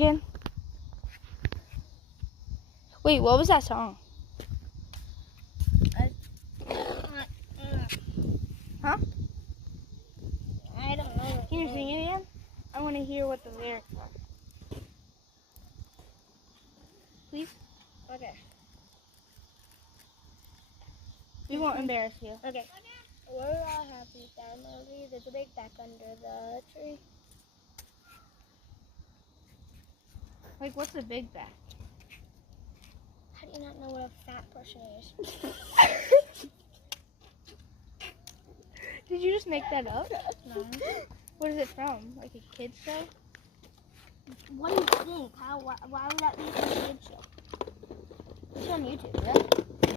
Again. Wait, what was that song? Huh? I don't know. Can you sing it again? I want to hear what the lyrics are. Please? Okay. We won't embarrass you. Okay. We're all happy family. There's a big back under the tree. Like, what's a big back? How do you not know what a fat person is? Did you just make that up? No. What is it from? Like a kid's show? What do you think? Why would that be from a kid show? It's on YouTube, right?